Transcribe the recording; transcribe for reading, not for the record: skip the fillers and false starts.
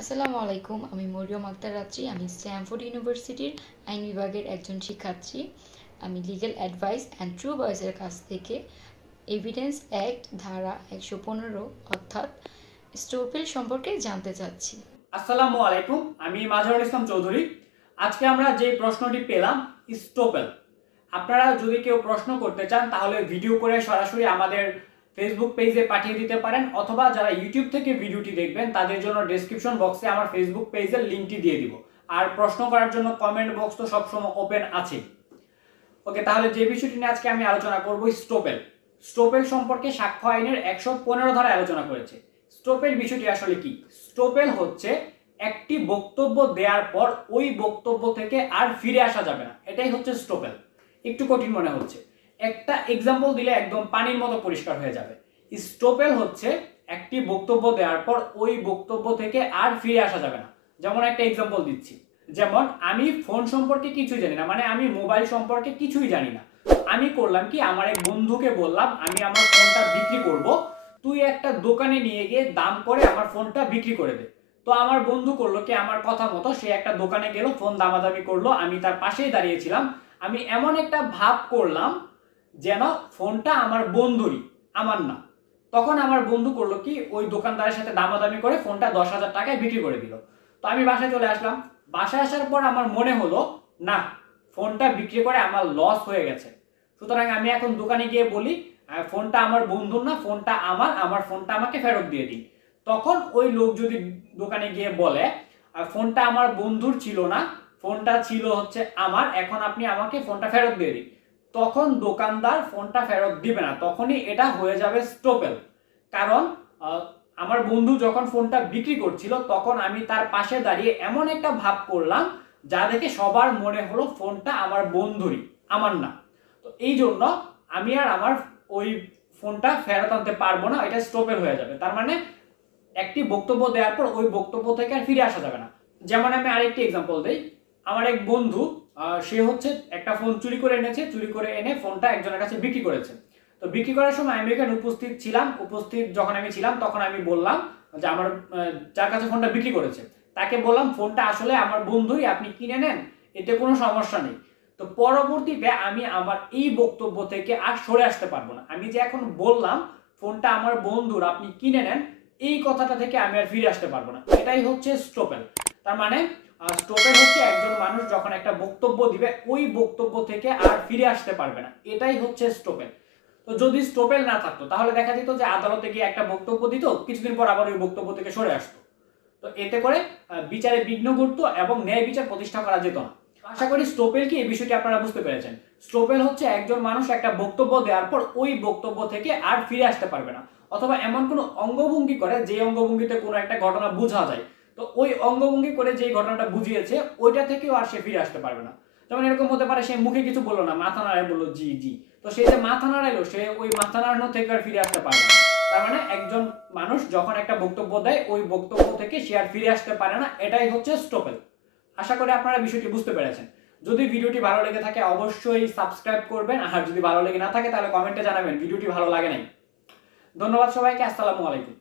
আসসালামু আলাইকুম। আমি মরিয়ম আক্তার রাত্রি। আমি স্ট্যামফোর্ড ইউনিভার্সিটির আইন বিভাগের একজন শিক্ষার্থী। আমি লিগ্যাল অ্যাডভাইস অ্যান্ড ট্রু ভয়েসের কাছ থেকে এভিডেন্স অ্যাক্ট ধারা 115 অর্থাৎ স্টোপেল সম্পর্কে জানতে চাচ্ছি। আসসালামু আলাইকুম, আমি মাজহারুল ইসলাম চৌধুরী। আজকে আমরা যে প্রশ্নটি পেলাম স্টোপেল। আপনারা যদি কেউ প্রশ্ন করতে চান তাহলে ভিডিও করে সরাসরি আমাদের ফেসবুক পেজে পাঠিয়ে দিতে পারেন, অথবা যারা ইউটিউব থেকে ভিডিওটি দেখবেন তাদের জন্য ডেসক্রিপশন বক্সে আমার ফেসবুক পেজের লিঙ্কটি দিয়ে দিব। আর প্রশ্ন করার জন্য কমেন্ট বক্স তো সবসময় ওপেন আছে। ওকে, তাহলে যে বিষয়টি নিয়ে আজকে আমি আলোচনা করব স্টোপেল। স্টোপেল সম্পর্কে সাক্ষ্য আইনের 115 ধারায় আলোচনা করেছে। স্টোপেল বিষয়টি আসলে কি? স্টোপেল হচ্ছে একটি বক্তব্য দেওয়ার পর ওই বক্তব্য থেকে আর ফিরে আসা যাবে না, এটাই হচ্ছে স্টোপেল। একটু কঠিন মনে হচ্ছে, একটা এক্সাম্পল দিলে একদম পানির মতো পরিষ্কার হয়ে যাবে। স্টোপেল হচ্ছে একটি বক্তব্য দেওয়ার পর ওই বক্তব্য থেকে আর ফিরে আসা যাবে না। যেমন একটা এক্সাম্পল দিচ্ছি, যেমন আমি ফোন সম্পর্কে কিছুই জানি না, মানে আমি মোবাইল সম্পর্কে কিছুই জানি না। আমি করলাম কি, আমার এক বন্ধুকে বললাম আমি আমার ফোনটা বিক্রি করব, তুই একটা দোকানে নিয়ে গিয়ে দাম করে আমার ফোনটা বিক্রি করে দে। তো আমার বন্ধু করলো কি, আমার কথা মতো সে একটা দোকানে গেল, ফোন দামাদামি করলো, আমি তার পাশেই দাঁড়িয়েছিলাম। আমি এমন একটা ভাব করলাম যেন ফোনটা আমার বন্ধুরই, আমার না। তখন আমার বন্ধু করলো কি, ওই দোকানদারের সাথে দামাদামি করে ফোনটা 10,000 টাকায় বিক্রি করে দিল। তো আমি বাসায় চলে আসলাম। বাসায় আসার পর আমার মনে হলো না, ফোনটা বিক্রি করে আমার লস হয়ে গেছে। সুতরাং আমি এখন দোকানে গিয়ে বলি ফোনটা আমার বন্ধুর না, ফোনটা আমার ফোনটা আমাকে ফেরত দিয়ে দিন। তখন ওই লোক যদি দোকানে গিয়ে বলে ফোনটা আমার বন্ধুর ছিল না, ফোনটা ছিল হচ্ছে আমার, এখন আপনি আমাকে ফোনটা ফেরত দিয়ে দিন, তখন দোকানদার ফোনটা ফেরত দিবে না, তখনই এটা হয়ে যাবে স্টোপেল। কারণ আমার বন্ধু যখন ফোনটা বিক্রি করছিল তখন আমি তার পাশে দাঁড়িয়ে এমন একটা ভাব করলাম যা দেখে সবার মনে হলো ফোনটা আমার বন্ধুরই, আমার না। তো এই জন্য আমি আর আমার ওই ফোনটা ফেরত আনতে পারবো না, এটা স্টোপেল হয়ে যাবে। তার মানে একটি বক্তব্য দেওয়ার পর ওই বক্তব্য থেকে আর ফিরে আসা যাবে না। যেমন আমি আরেকটি এক্সাম্পল দিই। আমার এক বন্ধু সে হচ্ছে একটা ফোন চুরি করে এনেছে, চুরি করে এনে ফোনটা একজনের কাছে বিক্রি করেছে। তো বিক্রি করার সময় আমি এখানে উপস্থিত ছিলাম। উপস্থিত যখন আমি ছিলাম তখন আমি বললাম যে আমার যার কাছে ফোনটা বিক্রি করেছে তাকে বললাম ফোনটা আসলে আমার বন্ধুই, আপনি কিনে নেন, এতে কোনো সমস্যা নেই। তো পরবর্তীতে আমি আমার এই বক্তব্য থেকে আর সরে আসতে পারবো না। আমি যে এখন বললাম ফোনটা আমার বন্ধুর, আপনি কিনে নেন, এই কথাটা থেকে আমি আর ফিরে আসতে পারবো না, এটাই হচ্ছে স্টোপেল। তার মানে স্টোপেল হচ্ছে একজন মানুষ যখন একটা বক্তব্য দিবে ওই বক্তব্য থেকে আর ফিরে আসতে পারবে না, এটাই হচ্ছে স্টোপেল। তো যদি স্টোপেল না থাকতো তাহলে দেখা যেত যে আদালতে গিয়ে একটা বক্তব্য দিত, কিছুদিন পর আবার ওই বক্তব্য থেকে সরে আসতো। তো এতে করে বিচারে বিঘ্ন ঘটতো এবং ন্যায় বিচার প্রতিষ্ঠা করা যেত না। আশা করি স্টোপেল কি, এই বিষয়টি আপনারা বুঝতে পেরেছেন। স্টোপেল হচ্ছে একজন মানুষ একটা বক্তব্য দেওয়ার পর ওই বক্তব্য থেকে আর ফিরে আসতে পারবে না, অথবা এমন কোনো অঙ্গভঙ্গি করে যে অঙ্গভঙ্গিতে কোনো একটা ঘটনা বোঝা যায়, তো ওই অঙ্গভঙ্গি করে যে ঘটনাটা বুঝিয়েছে ওইটা থেকেও আর সে ফিরে আসতে পারবে না। যেমন এরকম হতে পারে সে মুখে কিছু বললো না, মাথা নাড়ায় বললো জি জি, তো সে যে মাথা নাড়াইলো সে ওই মাথা নাড়ানো থেকে আর ফিরে আসতে পারবে না। তার মানে একজন মানুষ যখন একটা বক্তব্য দেয় ওই বক্তব্য থেকে সে আর ফিরে আসতে পারে না, এটাই হচ্ছে স্টোপেল। আশা করি আপনারা বিষয়টি বুঝতে পেরেছেন। যদি ভিডিওটি ভালো লেগে থাকে অবশ্যই সাবস্ক্রাইব করবেন, আর যদি ভালো লেগে না থাকে তাহলে কমেন্টে জানাবেন ভিডিওটি ভালো লাগে নাই। ধন্যবাদ সবাইকে, আসসালামু আলাইকুম।